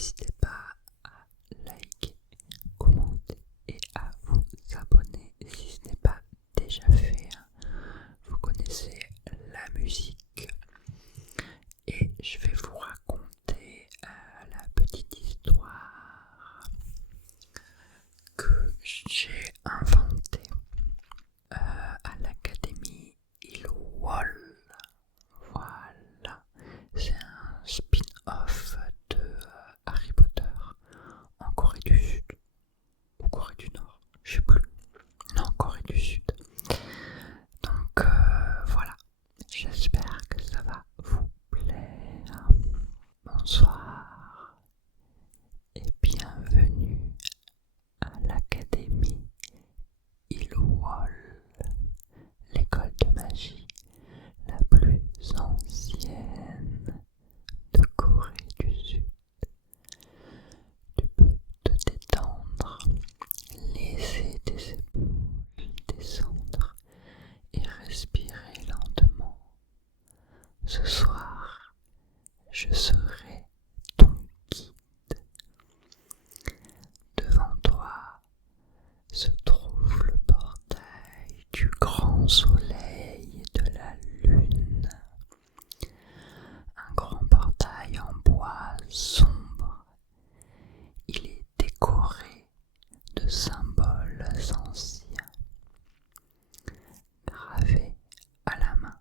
n'hésitez pas à liker, commenter et à vous abonner si ce n'est pas déjà fait. Vous connaissez la musique et je vais vous raconter la petite histoire que j'ai inventée à l'Académie Ilwol. Voilà, c'est un spin-off de Harry Potter en Corée du Sud ou Corée du Nord, je sais plus. Non, Corée du Sud. Donc voilà, j'espère que ça va vous plaire. Bonsoir et bienvenue à l'Académie Ilwol, l'école de magie la plus ancienne de Corée du Sud. Tu peux te détendre, laisser tes épaules descendre et respirer lentement. Ce soir, je serai ton guide. Devant toi se trouve le portail du grand soleil et de la lune. Un grand portail en bois sombre. Il est décoré de symboles anciens, gravés à la main,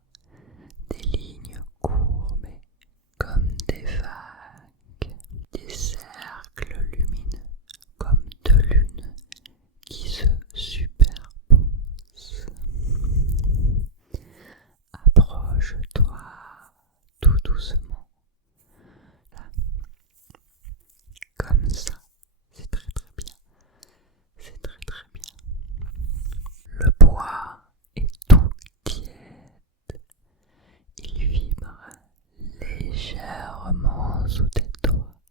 des lignes courbées comme des vagues, des cercles lumineux comme deux lunes qui se superposent. Approche-toi tout doucement, là, comme ça, c'est très très bien, c'est très très bien. Le bois est tout tiède, il vibre légèrement sous tes doigts,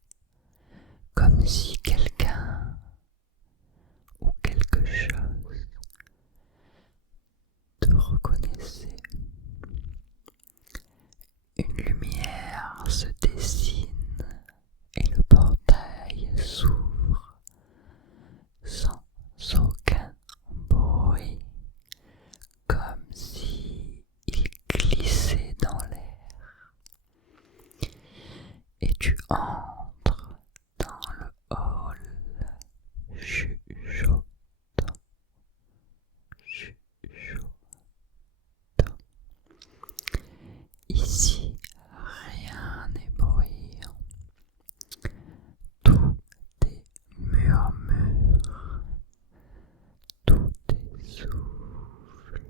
comme si quelqu'un ou quelque chose te reconnaissait. Une lumière se dessine et le portail s'ouvre sans aucun bruit, comme si il glissait dans l'air. Et tu entres dans le hall chuchotant, chuchotant. Ici, rien n'est bruyant. Tout est murmure, tout est souffle.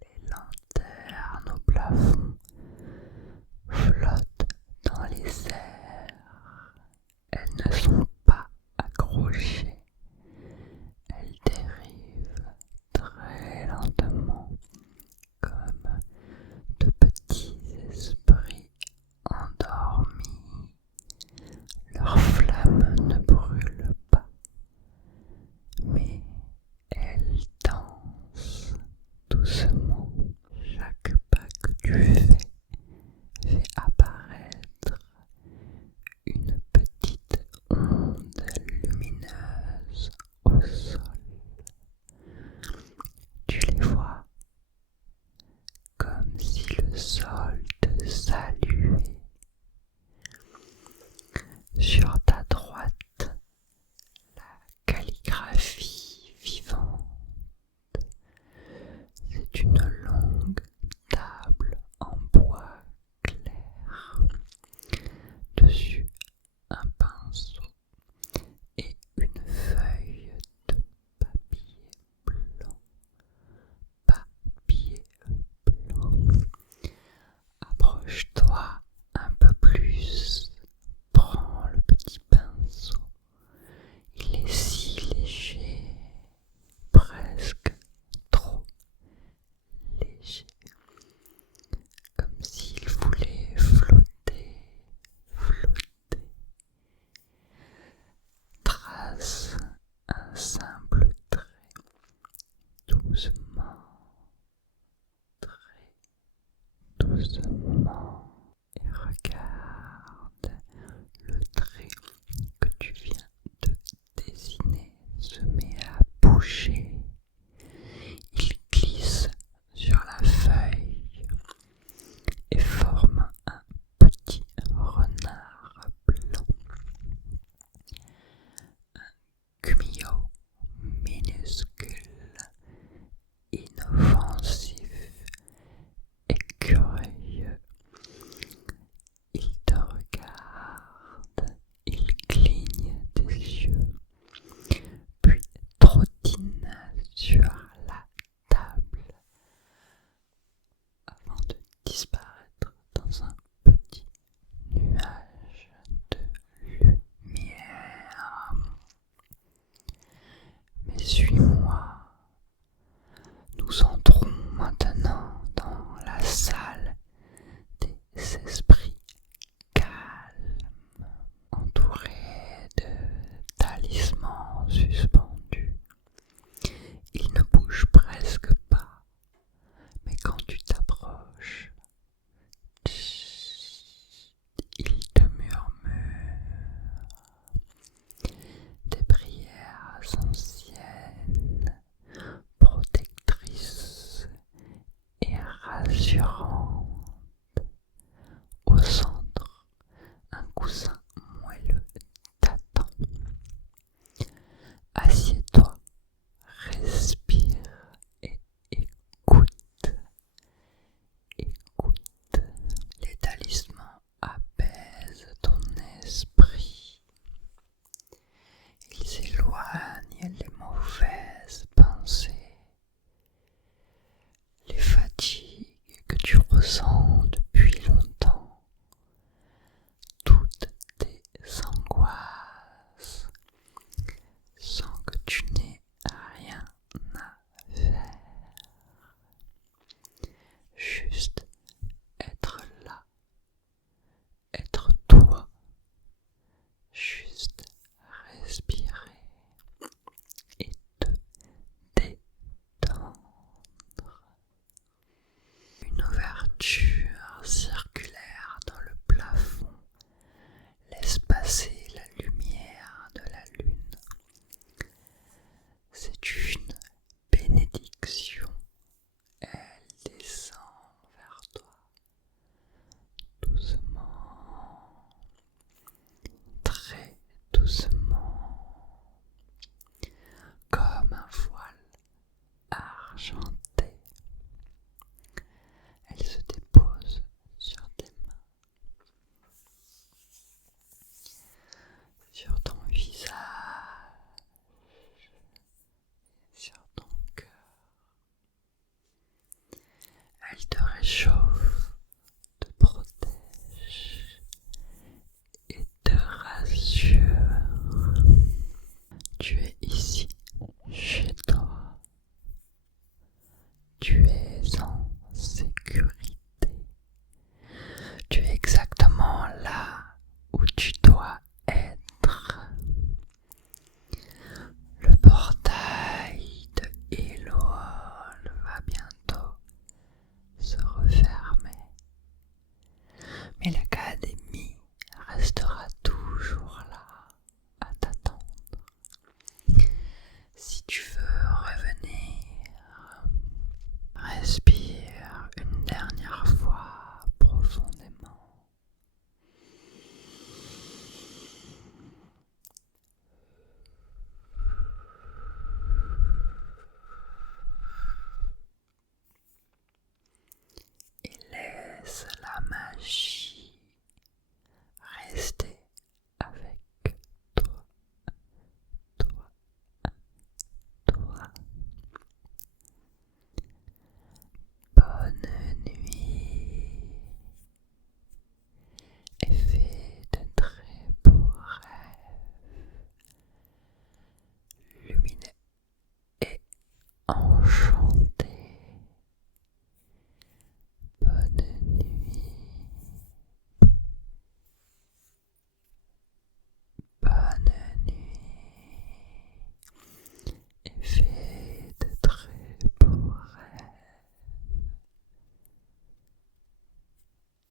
Les lanternes au plafond flottent dans les airs. Elles ne sont pas accrochées. Elles dérivent très lentement comme de petits esprits endormis. Leurs flammes ne brûlent pas, mais elles dansent doucement. Chaque pas que tu fait apparaître une petite onde lumineuse au sol. Tu les vois comme si le sol te saluait. Sur ta droite, la calligraphie vivante. C'est une longue table en bois clair. Dessus, un pinceau et une feuille de papier blanc. Papier blanc. Approche-toi un peu plus. Prends le petit pinceau. Il est si léger, presque trop léger, comme s'il voulait flotter, flotter. Trace un simple trait, doucement, très doucement, et regarde juste